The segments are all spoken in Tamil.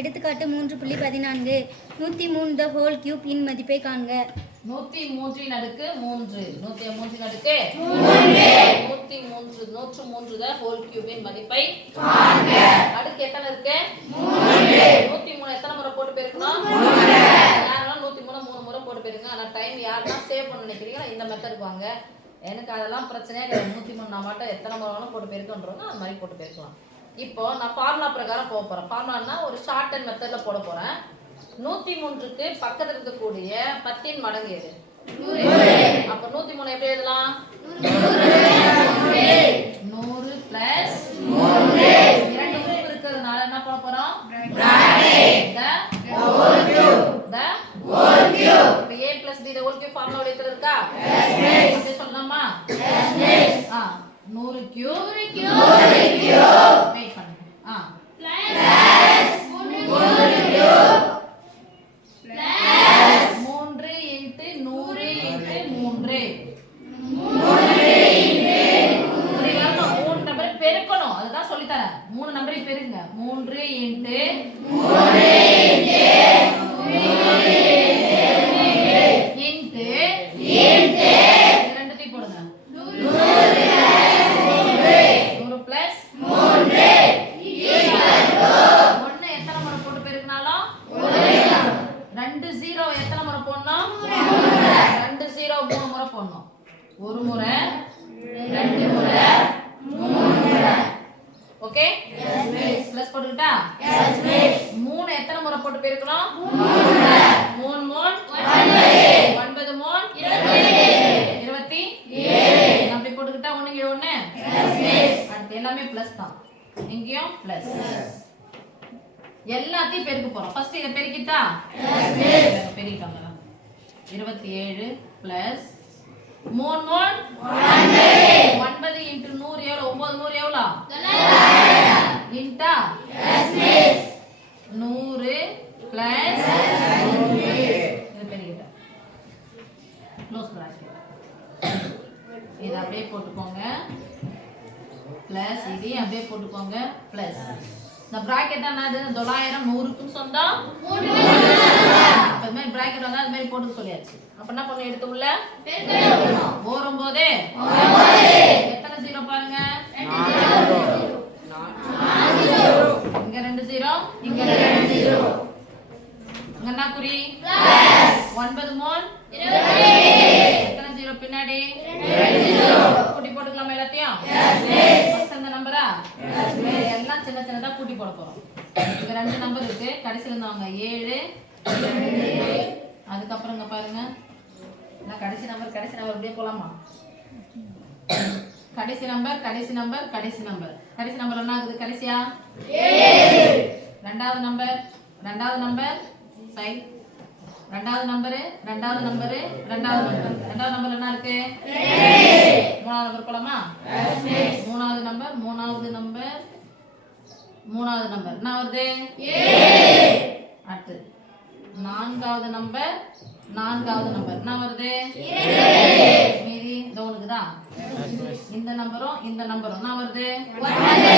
எடுத்துக்காட்டு 3.14 103 த ஹோல் கியூப் இன் மதிப்பை காண்க. 103 ன் அடுக்கு 3 103 ன் அடுக்கு 103 த ஹோல் கியூப் இன் மதிப்பை காண்க. அடுக்கு எத்தனை இருக்கு? 103 எத்தனை முறை போட்டு பெருக்கணும்? யாரால 103 3 முறை போட்டு பெருங்க. ஆனா டைம் யாரா சேவ் பண்ண நினைக்கிறீங்களா இந்த மெத்தடுக்கு வாங்க. எனக்கு அதெல்லாம் பிரச்சனையே கிடையாது. 103 நான் மட்டும் எத்தனை முறை வேணாலும் போட்டு பெருக்கன்றவங்க அந்த மாதிரி போட்டு பெருக்கலாம். இப்போ நான் ஃபார்முலா பிரகாரம் போக போறேன். ஃபார்முலான்னா ஒரு ஷார்ட் அண்ட் மெத்தட்ல போட போறேன். 103க்கு பக்கத்துல இருக்கக்கூடிய 10 மடங்கு எது? 100. அப்ப 103 எப்படி எழுதலாம்? 100 பிளஸ் 100. இரண்டு உறுப்பு இருக்கிறதுனால என்ன பண்ண போறோம்? the whole cube. இப்ப a plus b the whole cube formula எழுதிட்டு இருக்கா? அப்படி சொல்லலாமா? 100 கியூப் வெயிட் பண்ணுங்க. Plus 3 cube plus 3 into 100 into 3 3 number பெருக்கணும். அதுதான் சொல்லி தரேன். 3 நம்பரை பெருக்குங்க. 3 இன்டு 3 இன்டு ரெண்டுத்தையும் போடுங்க. 100 பிளஸ் 3 1 எத்தனை முறை போட்டு பெருக்கினாலும் 2 0 எத்தனை முறை போடணும்? 2 0 3 முறை போடணும். ஒரு முறை 2 முறை 3 முறை. ஓகே? Yes miss. பிளஸ் போட்டுக்கிட்டா? Yes miss. 3 எத்தனை முறை போட்டு பெருக்கணும்? 3 முறை. 3 3 9 9 27 அப்படி போட்டுக்கிட்டா 1 இங்க 1. Yes miss. அடுத்து எல்லாமே பிளஸ் தான். இங்கேயும் பிளஸ். எல்லாத்தையும் பெருக்க போறோம். ஃபர்ஸ்ட் இத பெருக்கிட்டா? Yes miss. பெருக்கிட்டாங்க. 27 பிளஸ் 3 3 9 இன்டு 100 எவ்வளவு? 9 100 எவ்வளவு? 900 இன்டா? Yes miss. 100 பிளஸ் 100 இது பெருக்கிட்டா. Close bracket. இத அப்படியே போட்டுக்கோங்க. பிளஸ் இதையும் அப்படியே போட்டுக்கோங்க. பிளஸ் இந்த பிராக்கெட் என்னது? 900 100க்கு சொந்தம் 3 அப்ப இந்த மாதிரி பிராக்கெட் வந்தா இந்த மாதிரி போட்டு சொல்லியாச்சு. அப்ப என்ன பண்ணனும்? எடுத்து உள்ள பெருக்கணும். ஓரும்போதே எத்தனை ஜீரோ பாருங்க? 4 இங்க 2 0 இங்க 2 0 அங்க என்ன குறி? பிளஸ் 9 3 27 எத்தனை ஜீரோ பின்னாடி? 2 0 கூட்டி போட்டுக்கலாமா எல்லாத்தையும்? Yes miss. இந்த நம்பரா? Yes miss. எல்லாம் சின்ன சின்னதா கூட்டி போட போறோம். இங்க 2 நம்பர் இருக்கு. கடைசில இருந்தவங்க 7 2 அதுக்கு அப்புறம் இங்க பாருங்க. நான் கடைசி நம்பர் அப்படியே போலாமா? கடைசி நம்பர் என்ன ஆகுது? கடைசியா 7 ரெண்டாவது நம்பர் சைடு ரெண்டாவது நம்பர் என்ன இருக்கு? 2 மூணாவது நம்பர் போலாமா? Yes miss. மூணாவது நம்பர் என்ன வருது? 7 அடுத்து நான்காவது நம்பர் என்ன வருது? 2 மீதி இந்த ஒண்ணுக்குதா? இந்த நம்பரும் என்ன வருது? 9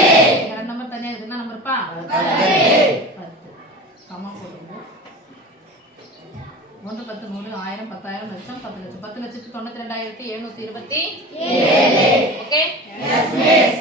ரெண்டு நம்பர் தனியா இருக்கு. என்ன நம்பர்ப்பா? 10 கமா போட்டுக்கோ. 1 10 100 1000 10000 லட்சம் 10 லட்சம் 10,92,727 ஓகே? Yes miss.